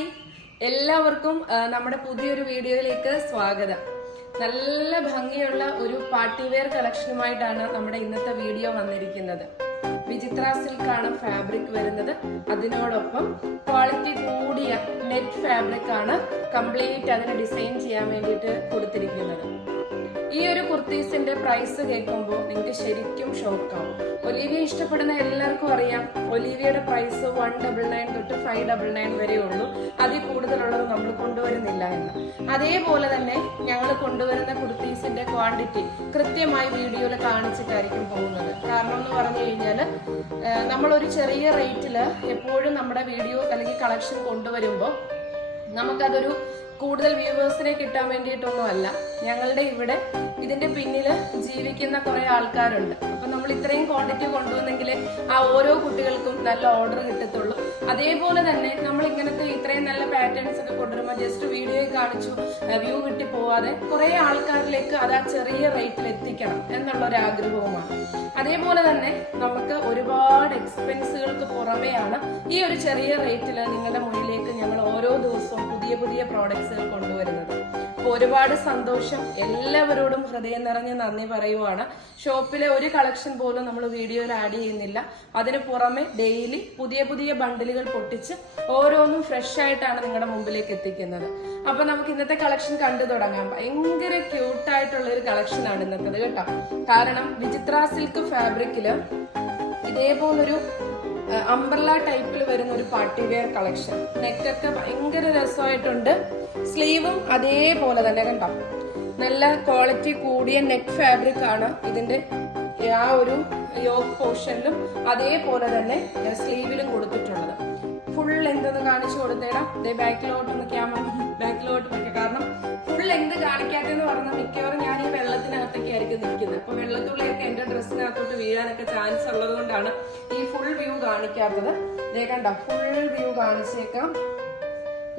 Hi, എല്ലാവർക്കും നമ്മുടെ പുതിയൊരു വീഡിയോയിലേക്ക് സ്വാഗതം. നല്ല ഭംഗിയുള്ള ഒരു പാർട്ടി വെയർ കളക്ഷനുമായിട്ടാണ് നമ്മുടെ ഇന്നത്തെ വീഡിയോ വന്നിരിക്കുന്നത്. വിചിത്ര സിൽക്കാണ് ഫാബ്രിക് വരുന്നത്. അതിനോടൊപ്പം ക്വാളിറ്റി കൂടിയ നെറ്റ് ഫാബ്രിക് ആണ് കംപ്ലീറ്റ് അതിനെ ഡിസൈൻ ചെയ്യാൻ വേണ്ടിയിട്ട് കൊടുത്തിരിക്കുന്നത്. ഈ ഒരു കുർത്തീസിന്റെ പ്രൈസ് കേൾക്കുമ്പോൾ നിങ്ങൾക്ക് ശരിക്കും ഷോക്കാവും. ഒലീവിയ ഇഷ്ടപ്പെടുന്ന എല്ലാവർക്കും അറിയാം, ഒലീവിയയുടെ പ്രൈസ് 199 തൊട്ട് 599 വരെ ഉള്ളൂ. അതിൽ കൂടുതലുള്ളത് നമ്മൾ കൊണ്ടുവരുന്നില്ല എന്ന്. അതേപോലെ തന്നെ ഞങ്ങൾ കൊണ്ടുവരുന്ന കുർത്തീസിന്റെ ക്വാണ്ടിറ്റി കൃത്യമായി വീഡിയോയിൽ കാണിച്ചിട്ടായിരിക്കും പോകുന്നത്. കാരണം എന്ന് പറഞ്ഞു കഴിഞ്ഞാൽ നമ്മളൊരു ചെറിയ റേറ്റിൽ എപ്പോഴും നമ്മുടെ വീഡിയോ അല്ലെങ്കിൽ കളക്ഷൻ കൊണ്ടുവരുമ്പോൾ നമുക്കതൊരു കൂടുതൽ വ്യൂവേഴ്സിനെ കിട്ടാൻ വേണ്ടിയിട്ടൊന്നുമല്ല. ഞങ്ങളുടെ ഇവിടെ ഇതിന്റെ പിന്നില് ജീവിക്കുന്ന കുറെ ആൾക്കാരുണ്ട്. അപ്പൊ നമ്മൾ ഇത്രയും ക്വാണ്ടിറ്റി കൊണ്ടുവന്നെങ്കിൽ ആ ഓരോ കുട്ടികൾക്കും നല്ല ഓർഡർ കിട്ടത്തുള്ളൂ. അതേപോലെ തന്നെ നമ്മൾ ഇങ്ങനത്തെ ഇത്രയും നല്ല പാറ്റേൺസ് ഒക്കെ കൊണ്ടുവരുമ്പോൾ ജസ്റ്റ് വീഡിയോയിൽ കാണിച്ചു വ്യൂ കിട്ടി പോവാതെ കുറെ ആൾക്കാരിലേക്ക് അത് ആ ചെറിയ റേറ്റിൽ എത്തിക്കണം എന്നുള്ളൊരു ആഗ്രഹവുമാണ്. അതേപോലെ തന്നെ നമുക്ക് ഒരുപാട് എക്സ്പെൻസുകൾക്ക് പുറമെയാണ് ഈ ഒരു ചെറിയ റേറ്റിൽ നിങ്ങളുടെ മുന്നിലേക്ക് ഞങ്ങൾ ഓരോ ദിവസവും പുതിയ പുതിയ പ്രോഡക്ട്സുകൾ കൊണ്ടുവരുന്നത്. അപ്പോൾ ഒരുപാട് സന്തോഷം. എല്ലാവരോടും ഹൃദയം നിറഞ്ഞ് നന്ദി പറയുവാണ്. ഷോപ്പിലെ ഒരു കളക്ഷൻ പോലും നമ്മൾ വീഡിയോയിൽ ആഡ് ചെയ്യുന്നില്ല. അതിന് പുറമെ ഡെയിലി പുതിയ പുതിയ ബണ്ടിലുകൾ പൊട്ടിച്ച് ഓരോന്നും ഫ്രഷ് ആയിട്ടാണ് നിങ്ങളുടെ മുമ്പിലേക്ക് എത്തിക്കുന്നത്. അപ്പൊ നമുക്ക് ഇന്നത്തെ കളക്ഷൻ കണ്ടു തുടങ്ങാം. ഭയങ്കര ക്യൂട്ടായിട്ടുള്ള ഒരു കളക്ഷനാണ് ഇന്നത്തത് കേട്ടോ. കാരണം വിചിത്ര സിൽക്ക് ഫാബ്രിക്കില് ഇതേപോലൊരു അംബ്രല ടൈപ്പിൽ വരുന്ന ഒരു പാർട്ടി വെയർ കളക്ഷൻ. നെക്കൊക്കെ ഭയങ്കര രസമായിട്ടുണ്ട്. സ്ലീവും അതേപോലെ തന്നെ കണ്ടോ, നല്ല ക്വാളിറ്റി കൂടിയ നെറ്റ് ഫാബ്രിക് ആണ് ഇതിന്റെ ആ ഒരു യോക്ക് പോർഷനിലും അതേപോലെ തന്നെ സ്ലീവിലും കൊടുത്തിട്ടുള്ളത്. ഫുൾ ലെങ്ത് ഒന്ന് കാണിച്ചു കൊടുത്തേടാ. ബാക്കിലോട്ടൊന്ന് ക്യാമറ ബാക്കിലോട്ട് വെക്കാം. കാരണം ഫുൾ ലെങ്ത് കാണിക്കാത്തെന്ന് പറഞ്ഞാൽ മിക്കവാറും ഞാൻ ഈ വെള്ളത്തിനകത്തൊക്കെ ആയിരിക്കും നിൽക്കുന്നത്. അപ്പൊ വെള്ളത്തുള്ളിയൊക്കെ എന്റെ ഡ്രസ്സിനകത്തോട്ട് വീഴാനൊക്കെ ചാൻസ് ഉള്ളത് കൊണ്ടാണ് ഈ ഫുൾ വ്യൂ കാണിക്കാത്തത്. ഇതേ കണ്ട ഫുൾ വ്യൂ കാണിച്ചേക്കാം.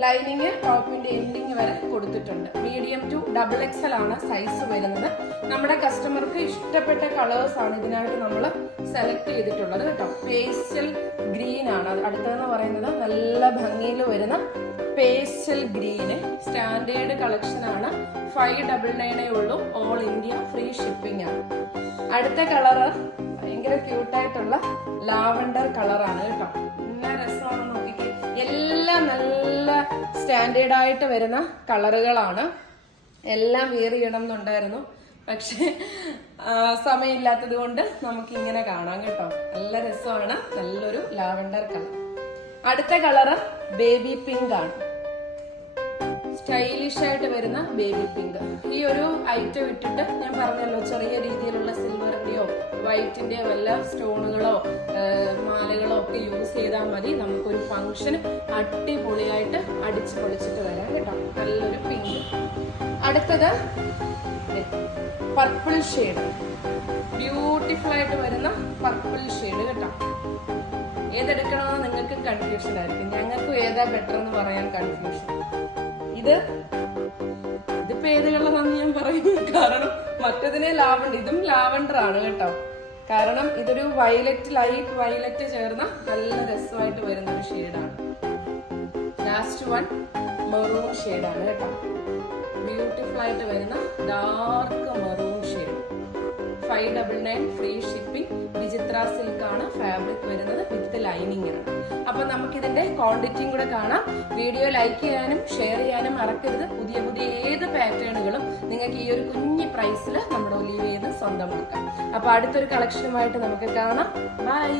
ലൈനിങ് ടോപ്പിന്റെ എൻഡിങ് വരെ കൊടുത്തിട്ടുണ്ട്. മീഡിയം ടു XXL ആണ് സൈസ് വരുന്നത്. നമ്മുടെ കസ്റ്റമർക്ക് ഇഷ്ടപ്പെട്ട കളേഴ്സ് ആണ് ഇതിനായിട്ട് നമ്മൾ സെലക്ട് ചെയ്തിട്ടുള്ളത് കേട്ടോ. പേസ്റ്റൽ ഗ്രീൻ ആണ് അടുത്തതെന്ന് പറയുന്നത്. നല്ല ഭംഗിയിൽ വരുന്ന പേസ്റ്റൽ ഗ്രീന് സ്റ്റാൻഡേർഡ് കളക്ഷൻ ആണ്. 599 ഉള്ളൂ. ഓൾ ഇന്ത്യ ഫ്രീ ഷിപ്പിംഗ് ആണ്. അടുത്ത കളറ് ഭയങ്കര ക്യൂട്ടായിട്ടുള്ള ലാവണ്ടർ കളറാണ് കേട്ടോ. നല്ല രസമാണ് നോക്കിക്കേ. എല്ലാം നല്ല സ്റ്റാൻഡേർഡ് ആയിട്ട് വരുന്ന കളറുകളാണ്. എല്ലാം വെയർ ചെയ്യണം എന്നുണ്ടായിരുന്നു, പക്ഷെ സമയമില്ലാത്തത് കൊണ്ട് നമുക്ക് ഇങ്ങനെ കാണാം കേട്ടോ. നല്ല രസമാണ്. നല്ലൊരു ലാവണ്ടർ കളർ. അടുത്ത കളറ് ബേബി പിങ്ക് ആണ്. സ്റ്റൈലിഷ് ആയിട്ട് വരുന്ന ബേബി പിങ്ക്. ഈ ഒരു ഐറ്റം ഇട്ടിട്ട് ഞാൻ പറഞ്ഞല്ലോ, ചെറിയ രീതിയിലുള്ള സിൽവറിന്റെയോ വൈറ്റിന്റെയോ വല്ല സ്റ്റോണുകളോ മാലകളോ ഒക്കെ യൂസ് ചെയ്താൽ മതി. നമുക്കൊരു ഫംഗ്ഷൻ അടിപൊളിയായിട്ട് അടിച്ചു പൊളിച്ചിട്ട് വരാം കേട്ടോ. നല്ലൊരു പിങ്ക്. അടുത്തത് പർപ്പിൾ ഷെയ്ഡ്. ബ്യൂട്ടിഫുൾ ആയിട്ട് വരുന്ന പർപ്പിൾ ഷെയ്ഡ് കേട്ടോ. ഏതെടുക്കണമെന്ന് നിങ്ങൾക്ക് കൺഫ്യൂഷൻ ആയിരിക്കും. ഞങ്ങൾക്കും ഏതാ ബെറ്റർ എന്ന് പറയാൻ കൺഫ്യൂഷൻ. ഇതിപ്പോ ഏത് കളറാണെന്ന് ഞാൻ പറയും. കാരണം മറ്റതിനെ ഇതും ലാവണ്ടർ ആണ് കേട്ടോ. കാരണം ഇതൊരു വയലറ്റ്, ലൈറ്റ് വയലറ്റ് ചേർന്ന നല്ല രസമായിട്ട് വരുന്ന ഒരു ഷെയ്ഡാണ്. ലാസ്റ്റ് വൺ മെറൂൺ ഷെയ്ഡാണ് കേട്ടോ. ബ്യൂട്ടിഫുൾ ആയിട്ട് വരുന്ന dark maroon shade. 599 free shipping. വിചിത്ര സിൽക്ക് ആണ് ഫാബ്രിക് വരുന്നത്. വിത്ത് ലൈനിങ് ആണ്. അപ്പൊ നമുക്ക് ഇതിന്റെ ക്വാണ്ടിറ്റിയും കൂടെ കാണാം. വീഡിയോ ലൈക്ക് ചെയ്യാനും ഷെയർ ചെയ്യാനും മറക്കരുത്. പുതിയ പുതിയ ഏത് പാറ്റേണുകളും നിങ്ങൾക്ക് ഈ ഒരു കുഞ്ഞു പ്രൈസിൽ നമ്മുടെ ഒലീവിയിൽ നിന്ന് സ്വന്തമാക്കാം. അപ്പൊ അടുത്തൊരു കളക്ഷനുമായിട്ട് നമുക്ക് കാണാം. ബൈ.